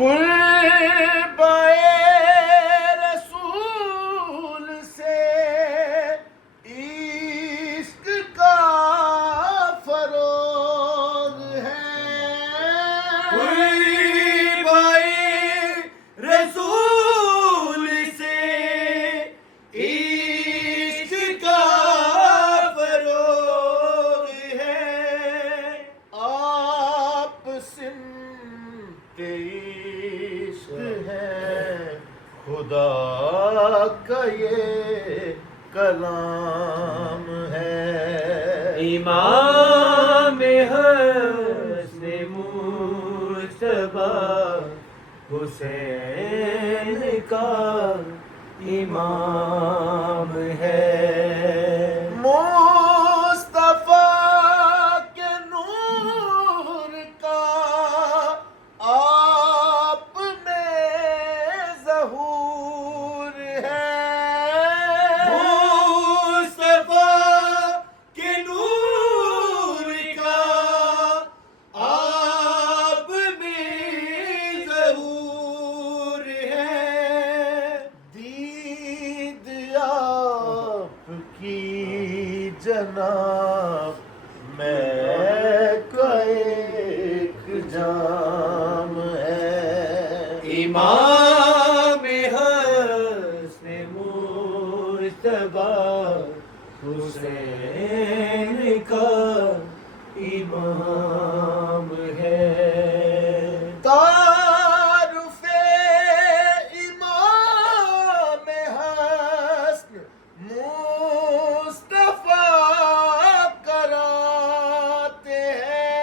قربائے رسول سے عشق کا فروغ ہے، قربائے رسول سے عشق کا فروغ ہے، آپ سمت عشق ہے، خدا کا یہ کلام ہے۔ امام حسن مجتبی حسین کا امام ہے، مصطفیٰ کے نور کا آپ میں ظہور ہے، مصطفیٰ کے نور کا آپ میں ظہور ہے، دید آپ کی جناب میں کا ایک جام ہے۔ امام حسن مجتبی حسین کا امام ہے، تعارف امام حسن مصطفیٰ کراتے ہیں،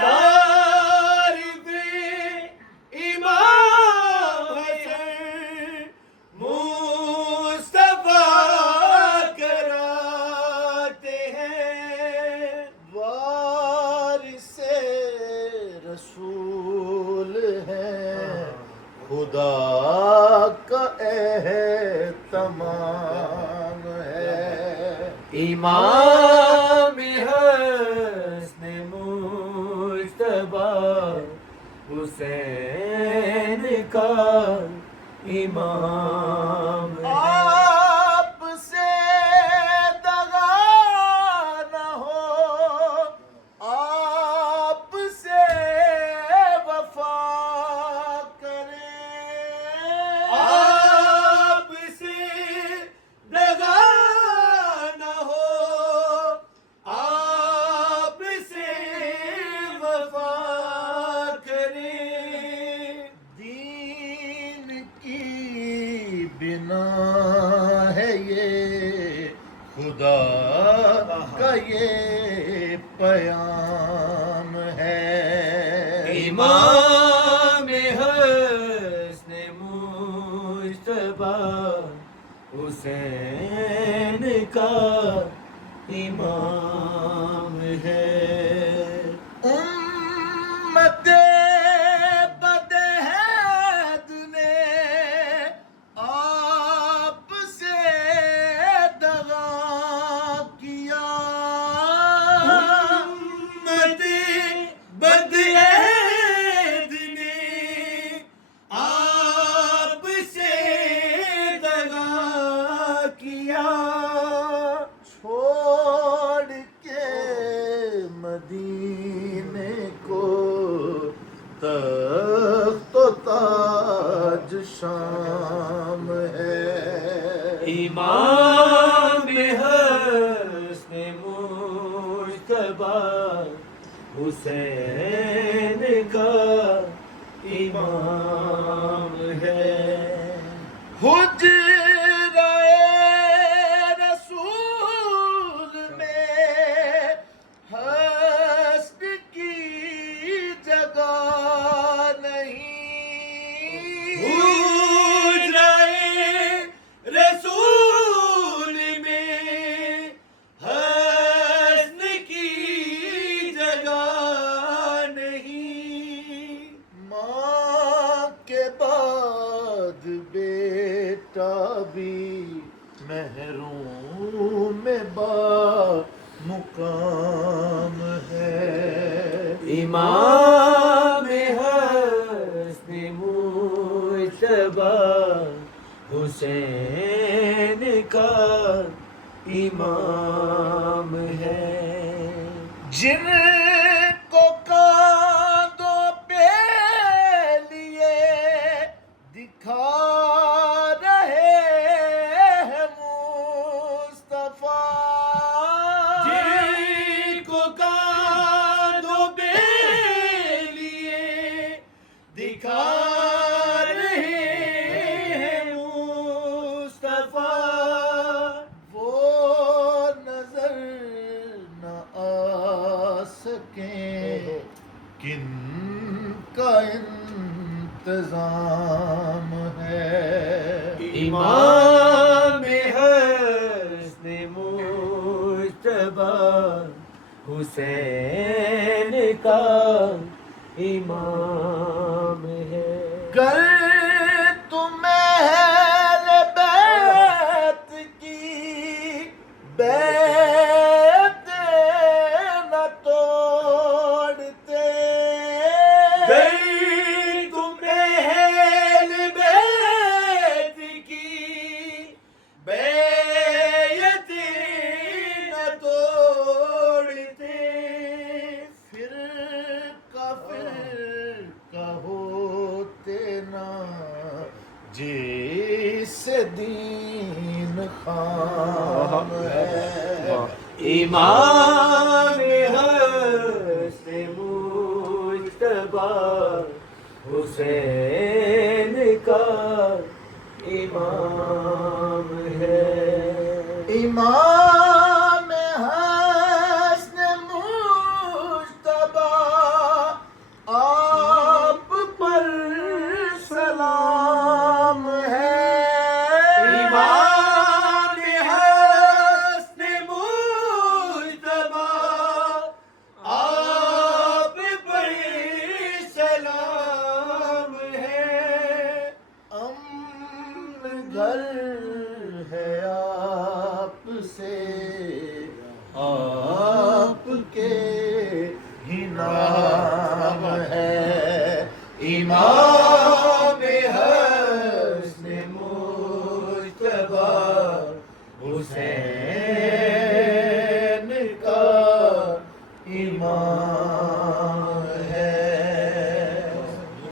تعریف امام حسن مصطفیٰ کراتے ہیں، وارث رسول ہے، خدا کا اہتمام ہے۔ امام حسن مجتبی حسین کا امام ہے، آپ سے دغا نہ ہو، آپ سے وفا کریں، آپ سے دغا نہ ہو، آپ سے وفا کریں، دین کی بنا ہے یہ، خدا کا یہ پیام ہے۔ امام حسن مجتبی حسین کا امام ہے، امت بدہد نے آپ سے دغا کیا، امت بدعہد نے آپ سے دغا کیا، چھوڑ کے مدینے کو تخت و تاج شام ہے۔ امام حسن مجتبی حسین کا امام ہے، حجرہ رسول میں حسن کی جگہ نہیں، حجرہ رسول میں حسن کی جگہ نہیں، ماں کے بعد بیٹا بھی محروم با مقام ہے۔ امام حسن حسین کا امام ہے. جن کو کاندھوں پہ لیے دکھا رہے ہیں مصطفیٰ. جن کو کاندھوں پہ لیے دکھا رہے ہیں مصطفیٰ. وہ نظر نہ آ سکیں کن کا انتظام ہے. امام حسن مجتبی حسین کا امام ہے. گر تم اہل بیت کی بیعت نہ توڑتے. گئی تم اہل بیت کی بیعت نہ توڑتے. فرقہ فرقہ ہوتے نا جس دین خام ہے. امام حسن مجتبی حسین کا امام ہے. امام حسن مجتبی آپ پر سلام ہے. امام حسن مجتبی آپ پر سلام ہے. امن گھر ہے آپ سے آپ کے ہی نام ہے. امام حسن مجتبی حسین